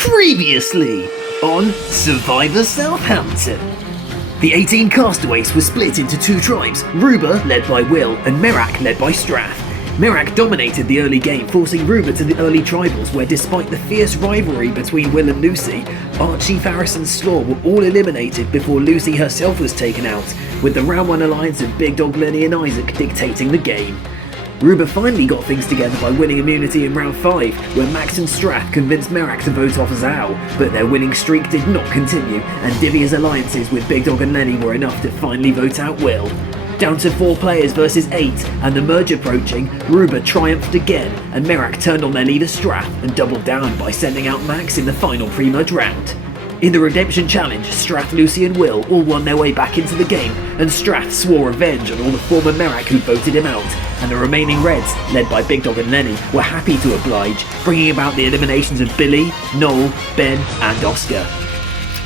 Previously on Survivor Southampton. The 18 castaways were split into two tribes, Ruba, led by Will, and Merak, led by Strath. Merak dominated the early game, forcing Ruba to the early tribals, where despite the fierce rivalry between Will and Lucy, Archie, Farris and Slaw were all eliminated before Lucy herself was taken out, with the round 1 alliance of Big Dog, Lenny and Isaac dictating the game. Ruba finally got things together by winning immunity in round 5, where Max and Strath convinced Merak to vote off Zhao, but their winning streak did not continue, and Divya's alliances with Big Dog and Lenny were enough to finally vote out Will. Down to 4 players versus 8, and the merge approaching, Ruba triumphed again, and Merak turned on their leader Strath and doubled down by sending out Max in the final pre-merge round. In the Redemption Challenge, Strath, Lucy and Will all won their way back into the game, and Strath swore revenge on all the former Merak who voted him out, and the remaining Reds, led by Big Dog and Lenny, were happy to oblige, bringing about the eliminations of Billy, Noel, Ben and Oscar.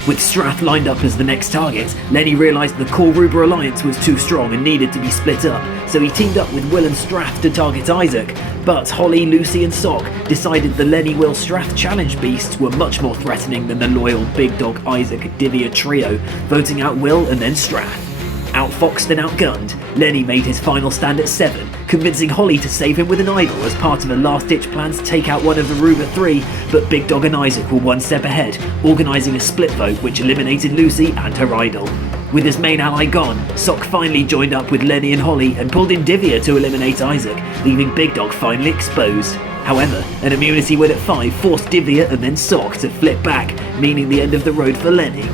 With Strath lined up as the next target, Lenny realised the core Ruba alliance was too strong and needed to be split up, so he teamed up with Will and Strath to target Isaac, but Holly, Lucy and Sock decided the Lenny, Will, Strath challenge beasts were much more threatening than the loyal Big Dog, Isaac, Divya trio, voting out Will and then Strath. Outfoxed and outgunned, Lenny made his final stand at 7, convincing Holly to save him with an idol as part of a last-ditch plan to take out one of the Ruba 3, but Big Dog and Isaac were one step ahead, organising a split vote which eliminated Lucy and her idol. With his main ally gone, Sock finally joined up with Lenny and Holly and pulled in Divya to eliminate Isaac, leaving Big Dog finally exposed. However, an immunity win at 5 forced Divya and then Sock to flip back, meaning the end of the road for Lenny.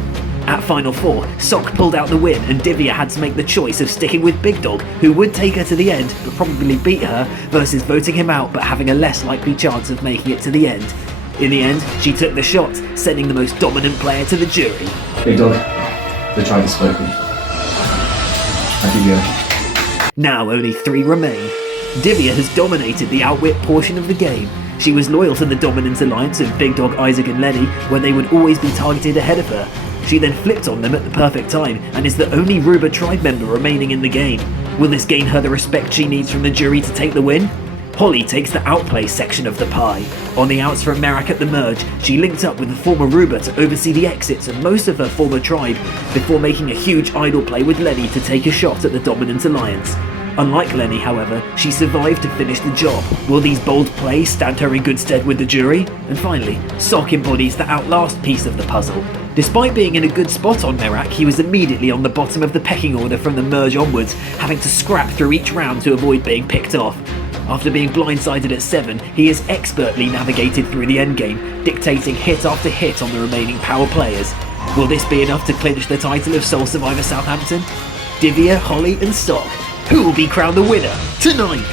At Final 4, Sock pulled out the win and Divya had to make the choice of sticking with Big Dog, who would take her to the end but probably beat her, versus voting him out but having a less likely chance of making it to the end. In the end, she took the shot, sending the most dominant player to the jury. Big Dog, the tribe has spoken. I give you. Now only 3 remain. Divya has dominated the outwit portion of the game. She was loyal to the dominant alliance of Big Dog, Isaac and Lenny, where they would always be targeted ahead of her. She then flipped on them at the perfect time, and is the only Ruba tribe member remaining in the game. Will this gain her the respect she needs from the jury to take the win? Holly takes the outplay section of the pie. On the outs from Merak at the merge, she linked up with the former Ruba to oversee the exits of most of her former tribe, before making a huge idol play with Lenny to take a shot at the dominant alliance. Unlike Lenny, however, she survived to finish the job. Will these bold plays stand her in good stead with the jury? And finally, Sock embodies the outlast piece of the puzzle. Despite being in a good spot on Merak, he was immediately on the bottom of the pecking order from the merge onwards, having to scrap through each round to avoid being picked off. After being blindsided at 7, he has expertly navigated through the endgame, dictating hit after hit on the remaining power players. Will this be enough to clinch the title of Sole Survivor Southampton? Divya, Holly and Sock. Who will be crowned the winner tonight?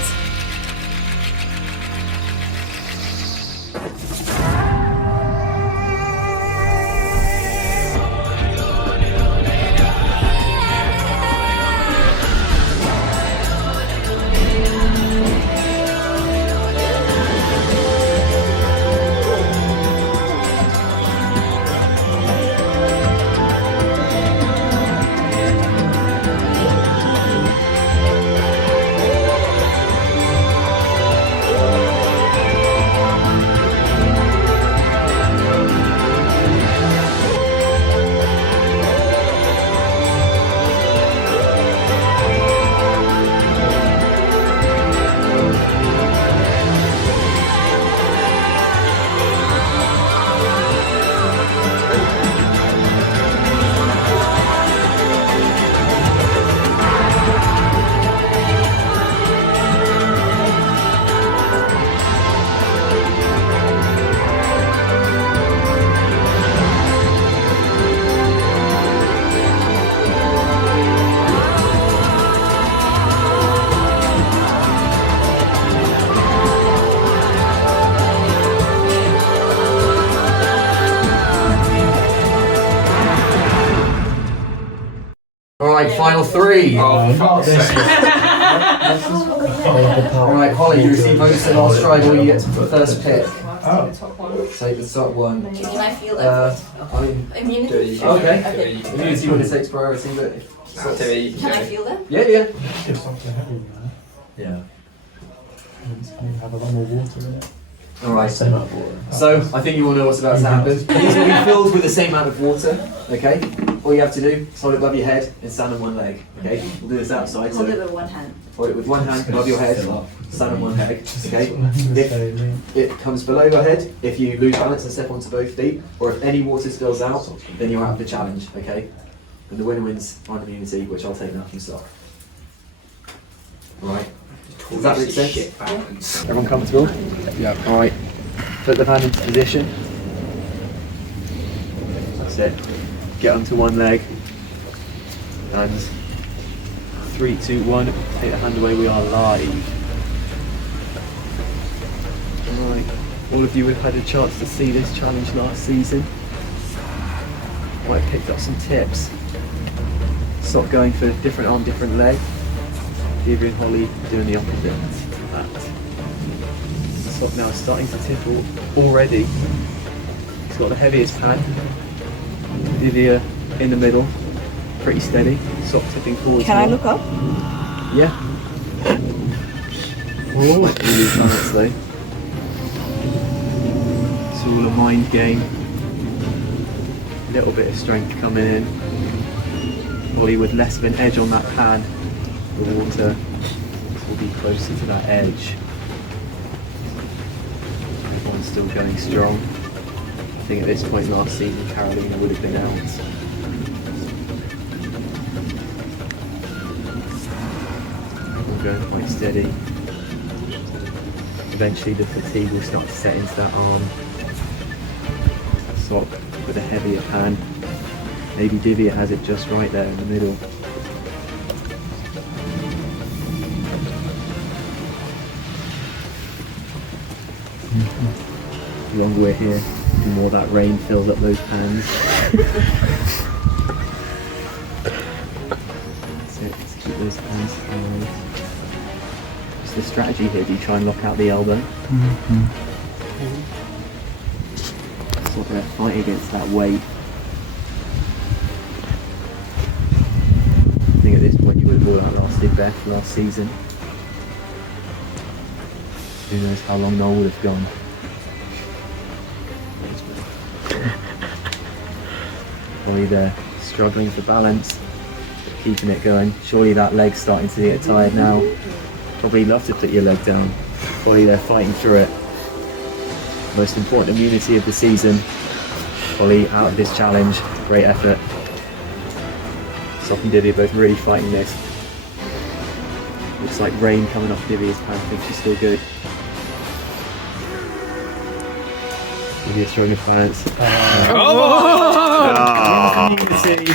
Alright, final 3. Oh, fuck's sake. Alright, Holly, you receive votes at last tribal, you get first pick. So you can start 1. Can I feel that? Immunity? Okay. Immunity when it takes priority, but if Can I feel that? Yeah. Shift something heavy, man. Yeah. Have a lot more water in it. Alright, so I think you all know what's about to happen. These will be filled with the same amount of water, okay? All you have to do is hold it above your head and stand on one leg, okay? We'll do this outside. Hold so it with one hand. Hold it with one hand above your head, stand on one leg, okay? If it comes below your head, if you lose balance and step onto both feet, or if any water spills out, then you're out of the challenge, okay? And the winner wins on immunity, which I'll take now from Sock. Alright? Does that make sense? Everyone comfortable? Yeah. Alright. Put the hand into position. That's it. Get onto one leg. And 3, 2, 1. Take the hand away. We are live. Alright. All of you have had a chance to see this challenge last season. Might have picked up some tips. Sock going for different arm, different leg. Divya and Holly doing the opposite of that. Sock now is starting to tip already. He's got the heaviest pad. Divya in the middle, pretty steady. Sock tipping forward. Can I look up? Yeah. Oh, really balance though. It's all a mind game. A little bit of strength coming in. Holly with less of an edge on that pad. The water will be closer to that edge. Everyone's still going strong. I think at this point last season Carolina would have been out. All going quite steady. Eventually the fatigue will start to set into that arm. Sock with a heavier pan. Maybe Divya has it just right there in the middle. The longer we're here, the more that rain fills up those pans. That's it, just keep those pans high. What's the strategy here? Do you try and lock out the elbow? Sort of fight against that weight. I think at this point you would have all outlasted Beth last season. Who knows how long Noel would have gone. While you're there, struggling for balance, keeping it going. Surely that leg's starting to get tired now. Probably love to put your leg down. While you're there fighting through it. Most important immunity of the season. Holly out of this challenge, great effort. Sock and Divya both really fighting this. Looks like rain coming off Divya's pan. I think she's still good. Divya showing a balance. Immunity.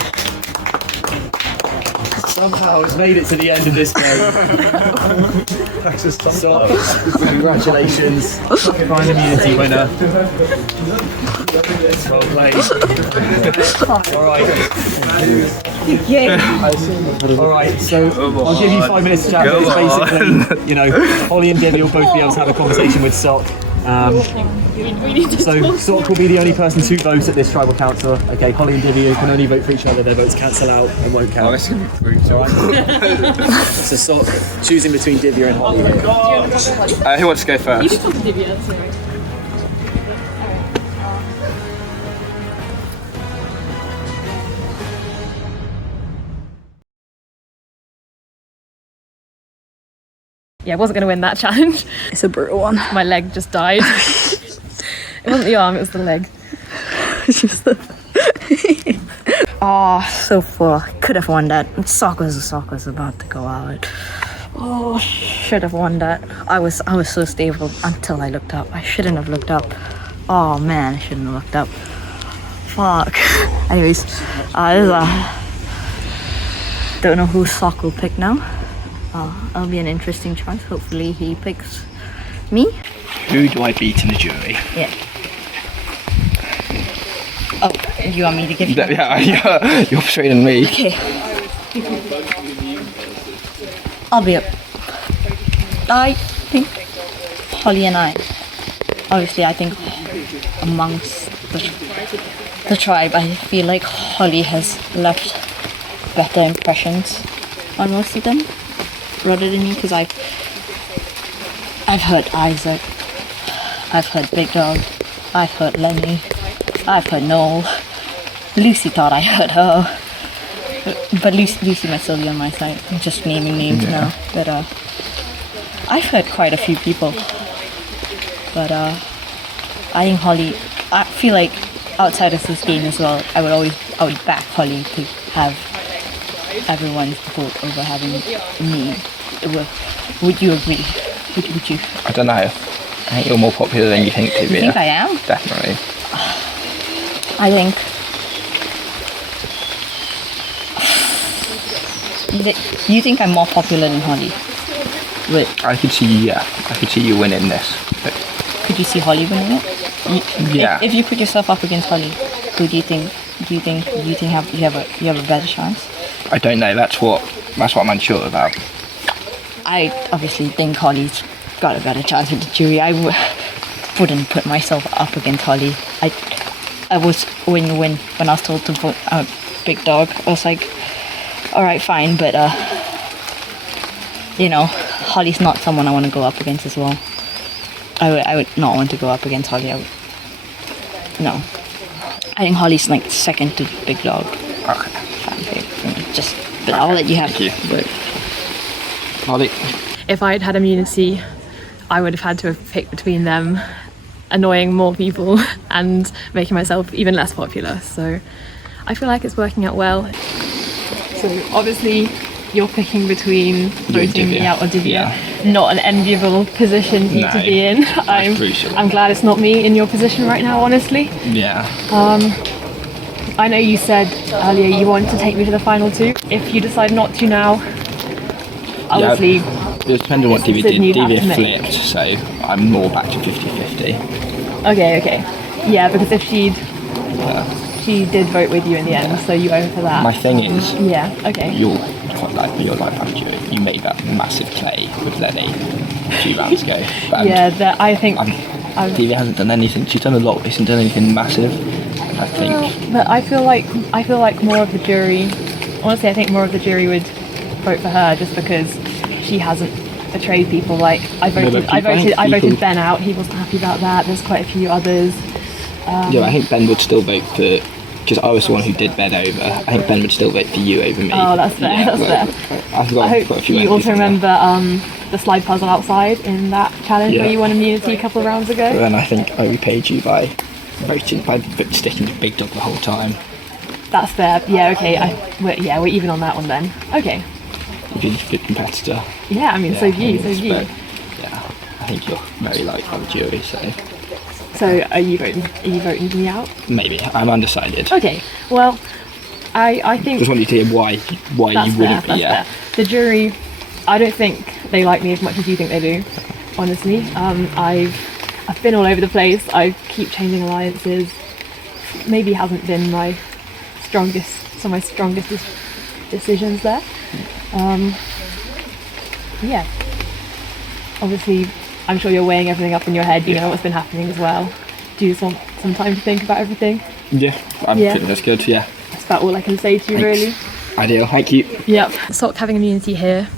Somehow has made it to the end of this game. So, congratulations. Fine immunity winner. Well played. Alright, so I'll give you 5 minutes to chat. It's basically, you know, Holly and Divya will both be able to have a conversation with Sock. So Sock will be the only person to vote at this tribal council. Okay, Holly and Divya can only vote for each other. Their votes cancel out and won't count. Alright. So Sock choosing between Divya and Holly here. Who wants to go first? You can talk to Divya, that's alright. Yeah, I wasn't going to win that challenge. It's a brutal one. My leg just died. It wasn't the arm, it was the leg. Oh, so full. Could have won that. Sock was about to go out. Oh, should have won that. I was so stable until I looked up. I shouldn't have looked up. Oh man, I shouldn't have looked up. Fuck. Anyways, don't know who Sock will pick now. It'll be an interesting choice. Hopefully he picks me. Who do I beat in the jury? Yeah. Oh, you want me to give you? Yeah, you're persuading me. Okay. I'll be up. I think Holly and I. Obviously, I think amongst the tribe, I feel like Holly has left better impressions on most of them, rather than me, because I've heard Isaac I've heard Big Dog. I've heard Lenny. I've heard Noel. Lucy thought I heard her. But Lucy might still be on my side. I'm just naming names now. But I've heard quite a few people. But I think Holly, I feel like outside of this game as well, I would back Holly to have everyone's vote over having me. Would you agree? Would you? I don't know. I think you're more popular than you think to be. You think I am? Definitely. I think. You think I'm more popular than Holly? I could see you winning this. But Could you see Holly winning it? Yeah. If you put yourself up against Holly, who do you think you have a better chance? I don't know. That's what I'm unsure about. I obviously think Holly's got a better chance with the jury. I wouldn't put myself up against Holly. I was when I was told to vote out Big Dog. I was like, all right, fine, but Holly's not someone I want to go up against as well. I would not want to go up against Holly. No. I think Holly's like second to Big Dog. Okay. Fan favorite for me. But I'll let you have. Thank you. Holly. If I had had immunity, I would have had to have picked between them, annoying more people and making myself even less popular. So I feel like it's working out well. So obviously you're picking between voting me out or Divya. Yeah. Not an enviable position for you to be in. I'm glad it's not me in your position right now, honestly. Yeah. I know you said earlier you wanted to take me to the final two. If you decide not to now, obviously... It was depending on what Divya did. you have to Divya make. flipped, so I'm more back to 50-50. Okay. Yeah, because if she did vote with you in the end, so you owe her for that. My thing is, Yeah, okay. you're quite like me, you're like Jury. You made that massive play with Lenny a few rounds ago. But I think... Divya hasn't done anything. She's done a lot, but hasn't done anything massive. I think. But I feel like more of the jury... Honestly, I think more of the jury would vote for her just because she hasn't betrayed people. Like I voted Ben out. He wasn't happy about that. There's quite a few others. I think Ben would still vote for, because I was the one who did Ben over. I think Ben would still vote for you over me. Oh, that's fair. Yeah, that's fair. I hope quite a few you also for that. remember the slide puzzle outside in that challenge where you won immunity a couple of rounds ago. And I think I repaid you by sticking to Big Dog the whole time. That's fair. Yeah. Okay. We're even on that one then. Okay. You're a good competitor. Yeah. I mean, so have you. But, yeah, I think you're very liked by the jury, so. So are you voting me out? Maybe. I'm undecided. Okay. Well, I think. Just wanted to hear why you wouldn't be. Yeah. The jury, I don't think they like me as much as you think they do. Honestly, I've been all over the place. I keep changing alliances. Maybe hasn't been my strongest decisions there. Yeah. Obviously, I'm sure you're weighing everything up in your head. You know what's been happening as well. Do you just want some time to think about everything? Yeah, I think that's good. Yeah. That's about all I can say to you, really. Ideal. Thank you. Yep. Sock having immunity here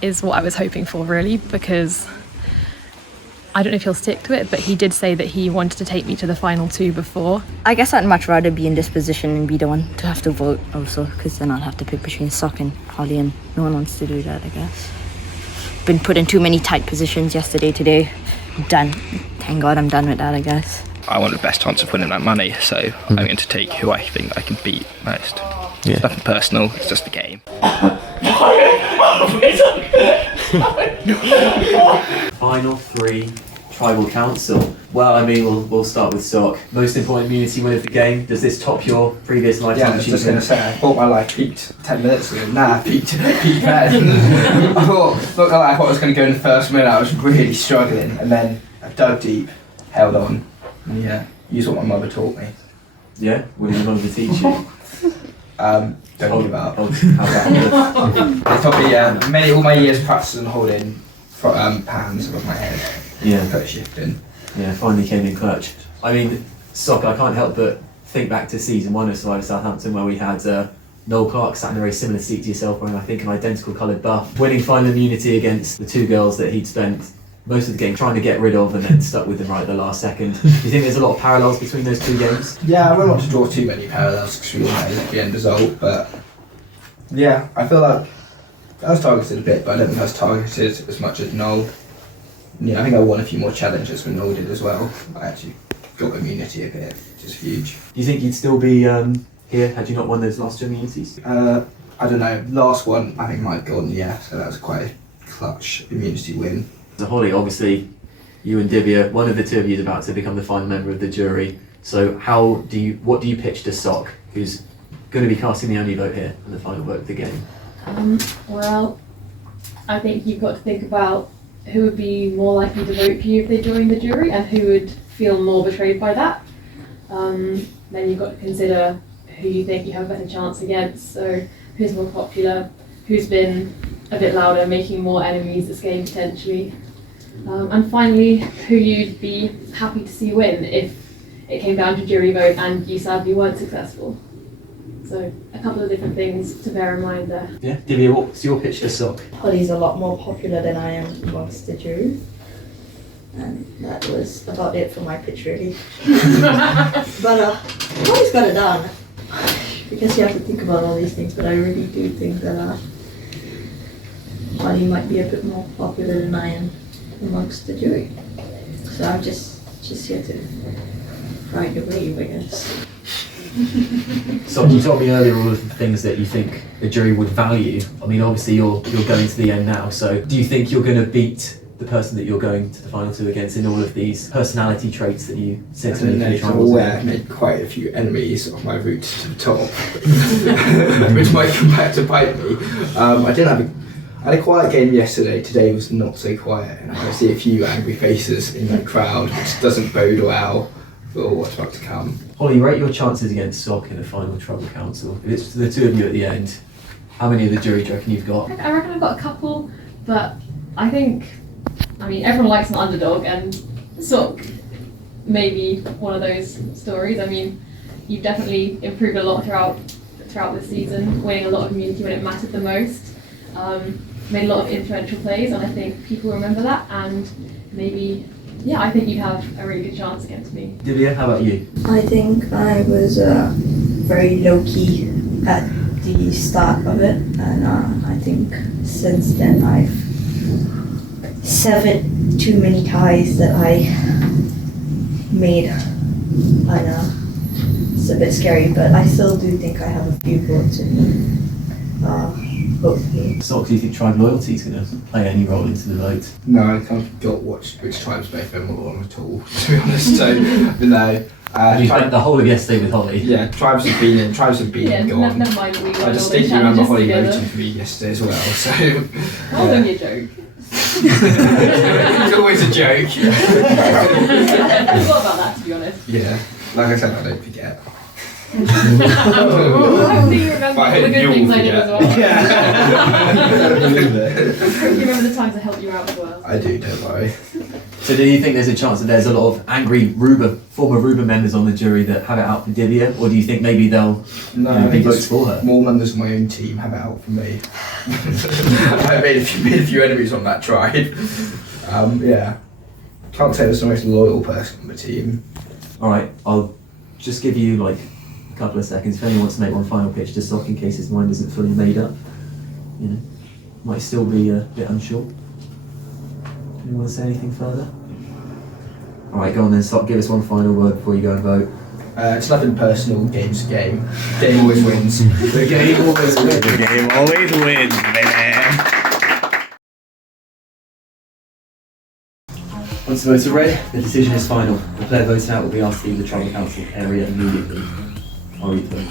is what I was hoping for, really, because I don't know if he'll stick to it, but he did say that he wanted to take me to the final two before. I guess I'd much rather be in this position and be the one to have to vote also, because then I'll have to pick between Sock and Holly, and no one wants to do that, I guess. Been put in too many tight positions yesterday, today. Done. Thank God I'm done with that, I guess. I want the best chance of winning that money, so I'm going to take who I think I can beat most. It's nothing personal, it's just a game. Final three, tribal council. Well, I mean, we'll start with Sock. Most important immunity win of the game. Does this top your previous lifetime Yeah, I was just achievement? going to say, I thought my life peaked 10 minutes ago. Nah, peaked then. I thought I was going to go in the first minute. I was really struggling, and then I dug deep, held on, and used what my mother taught me. Yeah? What did your mother teach you? Don't give up. How's that? They taught me all my years of practicing holding hands above my head. Yeah. Put shifting. Yeah, finally came in clutch. I mean, Sock, I can't help but think back to season 1 of Survivor Southampton, where we had Noel Clark sat in a very similar seat to yourself, wearing I think an identical coloured buff, winning final immunity against the two girls that he'd spent most of the game trying to get rid of and then stuck with them right at the last second. Do you think there's a lot of parallels between those two games? Yeah, I wouldn't want to draw too many parallels because we all know the end result, but yeah, I feel like I was targeted a bit, but I don't think I was targeted as much as Noel. Yeah, I think I won a few more challenges than Noel did as well. I actually got immunity a bit, which is huge. Do you think you'd still be here had you not won those last two immunities? I don't know, last one I think might have gone, yeah, so that was quite a clutch immunity win. So Holly, obviously you and Divya, one of the two of you is about to become the final member of the jury. So what do you pitch to Sock, who's going to be casting the only vote here and the final vote of the game? Well, I think you've got to think about who would be more likely to vote for you if they joined the jury and who would feel more betrayed by that. Then you've got to consider who you think you have a better chance against. So who's more popular, who's been a bit louder, making more enemies this game potentially. And finally, who you'd be happy to see win if it came down to jury vote and you sadly weren't successful. So a couple of different things to bear in mind there. Yeah, Divya, what's your pitch to Sock? Holly's a lot more popular than I am amongst the jury. And that was about it for my pitch, really. But Holly's got it done. Because you have to think about all these things, but I really do think that Holly might be a bit more popular than I am amongst the jury. So I'm just here to ride the wave, I guess. So you told me earlier all of the things that you think the jury would value. I mean, obviously you're going to the end now, so do you think you're going to beat the person that you're going to the final two against in all of these personality traits that you said to me? I'm aware I made quite a few enemies on my route to the top, which might come back to bite me. I had a quiet game yesterday. Today was not so quiet, and I see a few angry faces in the crowd, which doesn't bode well for what's about to come. Holly, rate your chances against Sock in a final Trouble Council. If it's the two of you at the end, how many of the jury do you reckon you've got? I reckon I've got a couple, but I mean, everyone likes an underdog, and Sock may be one of those stories. I mean, you've definitely improved a lot throughout this season, winning a lot of immunity when it mattered the most. Made a lot of influential plays, and I think people remember that, and maybe, yeah, I think you have a really good chance against me. Divya, how about you? I think I was very low-key at the start of it, and I think since then I've severed too many ties that I made. I know it's a bit scary, but I still do think I have a few votes in me. Hopefully. Sock, do you think tribe loyalty is going to play any role into the vote? No, I can't watch which tribes both of them were on at all, to be honest. So, no. You spent the whole of yesterday with Holly. Yeah, tribes have been and gone. Never mind that we I distinctly remember Holly voting for me yesterday as well. So. That was only a joke. It's always a joke. I forgot about that, to be honest. Yeah, like I said, I don't forget. Hopefully you remember all the good things I did as well. Yeah. Hopefully you remember the times I helped you out as well. I do, don't worry. So do you think there's a chance that there's a lot of angry former Ruba members on the jury that have it out for Divya, or do you think maybe they'll be votes for her? More members of my own team have it out for me. I made a few enemies on that tribe. Yeah. Can't say I was the most loyal person on the team. Alright, I'll just give you like a couple of seconds if anyone wants to make one final pitch to Sock in case his mind isn't fully made up. You know, might still be a bit unsure. Anyone want to say anything further? Alright, go on then, Sock, give us one final word before you go and vote. It's nothing personal, game's a game. Game always wins. The game always wins. The game always wins, baby. Once the votes are read, the decision is final. The player voting out will be asked to leave the Tribal Council area immediately. I'll read them.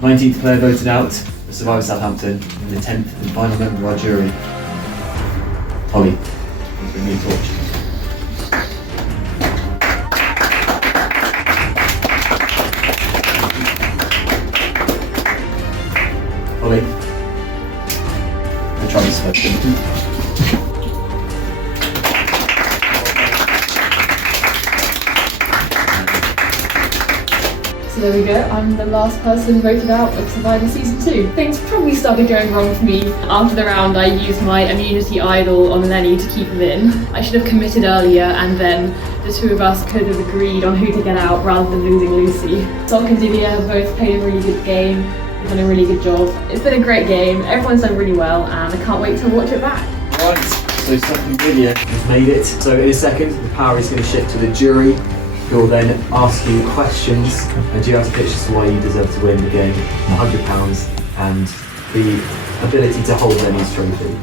19th player voted out, the survivor Southampton, and the 10th and final member of our jury, Holly. Bring me a torch. Holly. The Tribal's voting. So there we go, I'm the last person voted out of Survivor Season 2. Things probably started going wrong for me. After the round I used my immunity idol on Lenny to keep him in. I should have committed earlier and then the two of us could have agreed on who to get out rather than losing Lucy. Sock and Divya have both played a really good game, they've done a really good job. It's been a great game, everyone's done really well and I can't wait to watch it back. Right, so second video has made it. So in a second, the power is going to shift to the jury, who will then ask you questions, and you have to pitch as to why you deserve to win the game, £100 and the ability to hold Lenny's trophy.